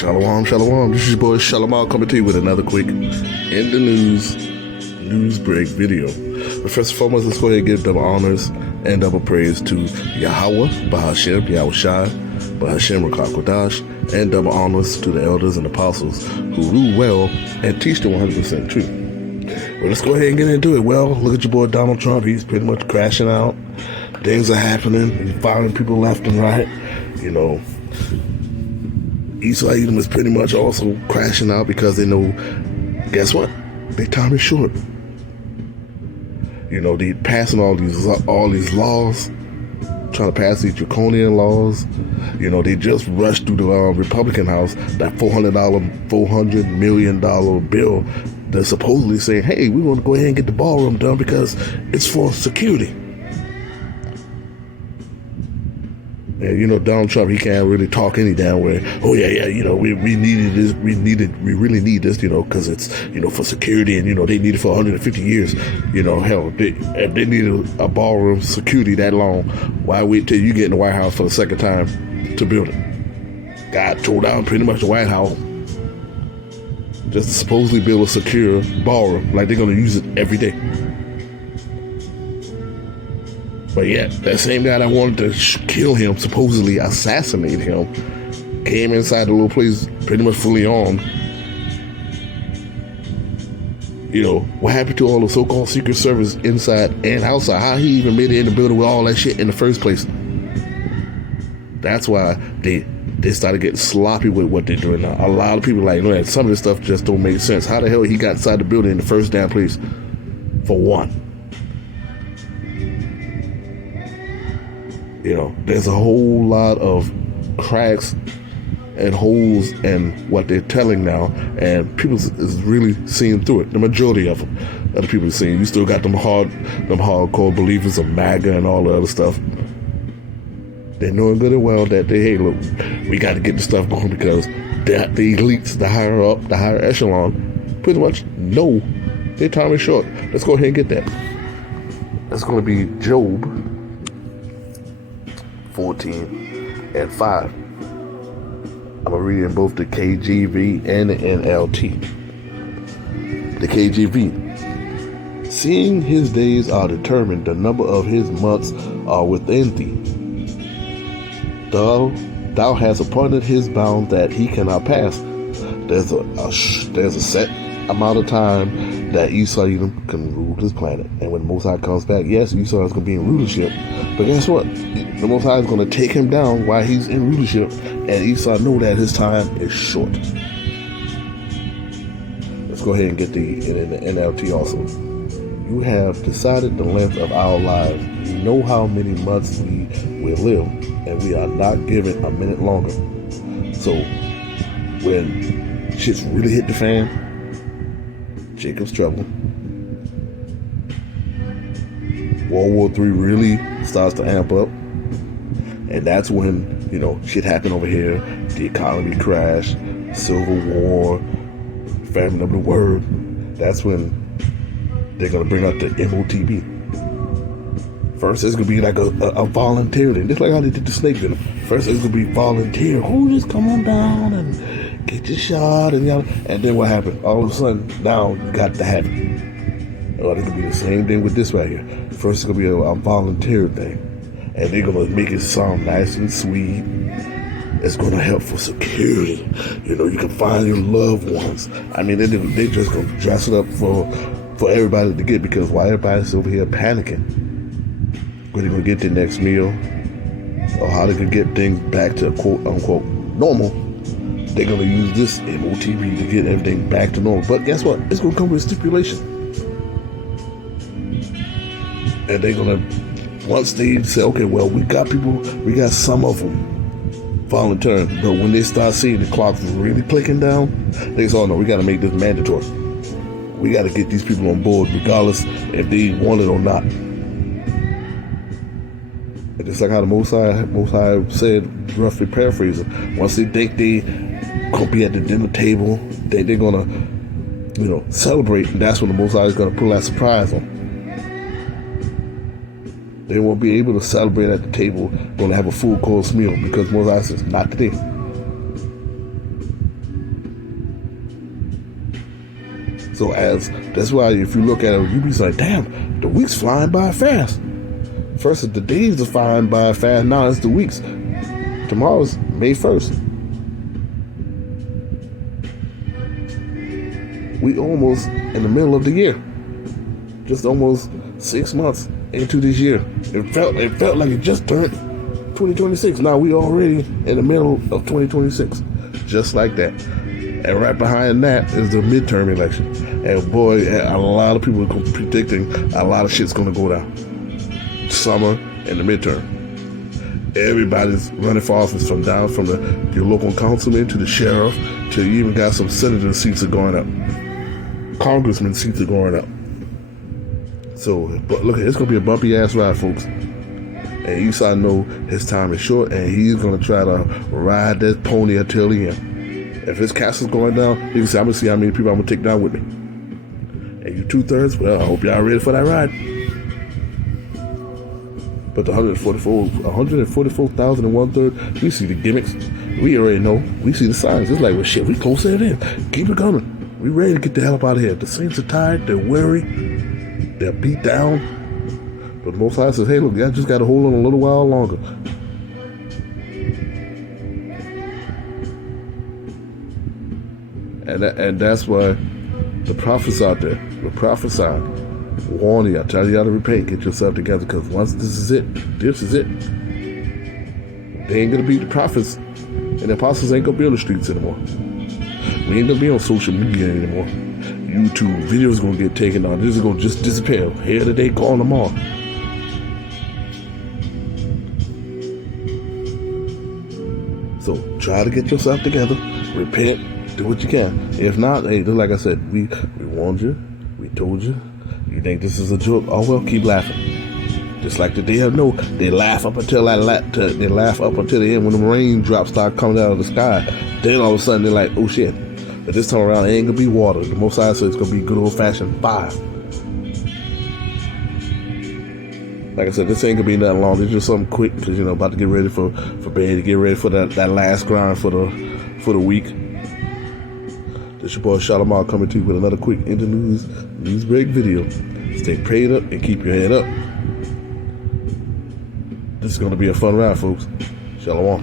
Shalom, shalom. This is your boy Shalom coming to you with another quick in the news break video. But first and foremost, let's go ahead and give double honors and double praise to Yahweh, Bahashem, Yahweh Shai, Bahashem, Rakak Kodash, and double honors to the elders and apostles who rule well and teach the 100% truth. Well, let's go ahead and get into it. Well, look at your boy Donald Trump. He's pretty much crashing out. Things are happening. He's firing people left and right. You know, Esau Edom is pretty much also crashing out because they know, guess what? Their time is short. You know, they passing all these laws, trying to pass these draconian laws. You know, they just rushed through the Republican House that $400 million bill. They're supposedly saying, hey, we want to go ahead and get the ballroom done because it's for security. And, you know, Donald Trump, he can't really talk any damn way. Oh, yeah, you know, we needed this. We really need this, you know, because it's, you know, for security. And, you know, they need it for 150 years. You know, hell, if they needed a ballroom security that long, why wait till you get in the White House for the second time to build it? God tore down pretty much the White House just to supposedly build a secure ballroom. Like they're going to use it every day. But yet, that same guy that wanted to kill him, supposedly assassinate him, came inside the little place pretty much fully armed. You know, what happened to all the so-called Secret Service inside and outside? How he even made it in the building with all that shit in the first place? That's why they started getting sloppy with what they're doing now. A lot of people like, man, some of this stuff just don't make sense. How the hell he got inside the building in the first damn place? For one. You know, there's a whole lot of cracks and holes in what they're telling now, and people is really seeing through it. The majority of them, other people are seeing. You still got them hardcore believers of MAGA and all the other stuff. They're knowing good and well that hey, look, we got to get the stuff going because the elites, the higher up, the higher echelon, pretty much know their time is short. Let's go ahead and get that. That's going to be Job 14 and 5. I'm going to read in both the KJV and the NLT. The KJV. Seeing his days are determined, the number of his months are within thee. Thou hast appointed his bound that he cannot pass. There's a set amount of time that Esau Edom can rule this planet. And when the Most High comes back, yes, Esau is going to be in rulership. But guess what? The Most High is going to take him down while he's in rulership. And Esau know that his time is short. Let's go ahead and get in the NLT also. You have decided the length of our lives. You know how many months we will live. And we are not given a minute longer. So when shit's really hit the fan, Jacob's trouble, World War III really starts to amp up, and that's when, you know, shit happened over here. The economy crashed, Civil War, famine of the word. That's when they're gonna bring out the MOTB. First, it's gonna be like a volunteer thing, just like how they did the snake venom. First, it's gonna be volunteer. Oh, just come on down and get your shot, and then what happened? All of a sudden, now you got to have it. Well, it's gonna be the same thing with this right here. First, it's gonna be a volunteer thing, and they're gonna make it sound nice and sweet. It's gonna help for security. You know, you can find your loved ones. I mean, they just gonna dress it up for everybody to get, because why everybody's over here panicking? Where they're going to get their next meal, or how they can get things back to quote unquote normal. They're going to use this MOTB to get everything back to normal. But guess what? It's going to come with stipulation. And they're going to, once they say, okay, well, we got some of them volunteering. But when they start seeing the clocks really clicking down, they say, oh no, we got to make this mandatory. We got to get these people on board regardless if they want it or not. Just like how the Most High said, roughly paraphrasing, once they think they gonna be at the dinner table, they're gonna, you know, celebrate, and that's when the Most High is gonna pull that surprise on. They won't be able to celebrate at the table, gonna have a full course meal, because Most High says, not today. So that's why if you look at it, you be like, damn, the week's flying by fast. First, the days are flying by fast. Now it's the weeks. Tomorrow's May 1st. We almost in the middle of the year. Just almost 6 months into this year. It felt like it just turned 2026. Now we already in the middle of 2026. Just like that. And right behind that is the midterm election. And boy, a lot of people are predicting a lot of shit's gonna go down. Summer and the midterm. Everybody's running for office from your local councilman to the sheriff to you even got some senator seats are going up. Congressman seats are going up. So, but look, it's gonna be a bumpy ass ride, folks. And Esau know his time is short, and he's gonna try to ride that pony until the end. If his castle's going down, he can say, "I'm gonna see how many people I'm gonna take down with me." And you 2/3, well, I hope y'all ready for that ride. But the 144,000 and 1/3, we see the gimmicks. We already know. We see the signs. It's like, well, shit, we close to it in. Keep it coming. We ready to get the hell up out of here. The Saints are tired. They're weary. They're beat down. But the Most High says, hey, look, y'all just got to hold on a little while longer. And that's why the prophets out there, the prophesied, warning y'all, tell y'all to repent, get yourself together, because once this is it. They ain't going to be the prophets, and the apostles ain't going to be on the streets anymore. We ain't going to be on social media anymore. YouTube videos going to get taken down. This is going to just disappear. Here today, gone tomorrow. So try to get yourself together, repent, do what you can. If not, hey, just like I said, we warned you, we told you. You think this is a joke? Oh well, keep laughing. Just like the day of Noah, they laugh up until the end when the raindrops start coming out of the sky. Then all of a sudden they're like, oh shit. But this time around, it ain't gonna be water. The Most High says it's gonna be good old fashioned fire. Like I said, this ain't gonna be nothing long. It's just something quick because about to get ready for bed, to get ready for that last grind for the week. This your boy Shalimar coming to you with another quick news break video. Stay prayed up and keep your head up. This is gonna be a fun ride, folks. Shalom.